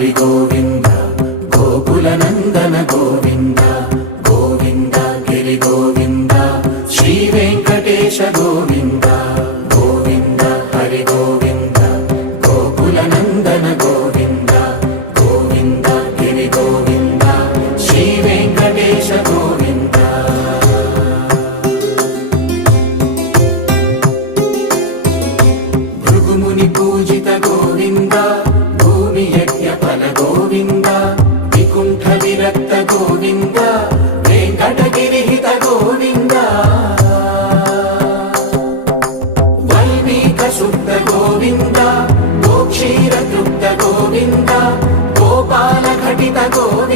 హరి గోవింద గోకుల నందన గోవింద గోవింద గిరి గోవింద శ్రీ వెంకటేశ గోవింద గోవింద హరి గోవింద గోకుల నందన గోవింద గోవింద గిరి గోవింద శ్రీ వెంకటేశ గోవింద భృగుముని పూజిత గోవింద భూమి యజ్ఞ ఫల గోవింద వికుంఠ విరక్త గోవింద వెంకటగిరిహిత గోవింద వల్మీక శుద్ధ గోవింద గోక్షీర తృప్త గోవింద గోపాల ఘటిత గోవింద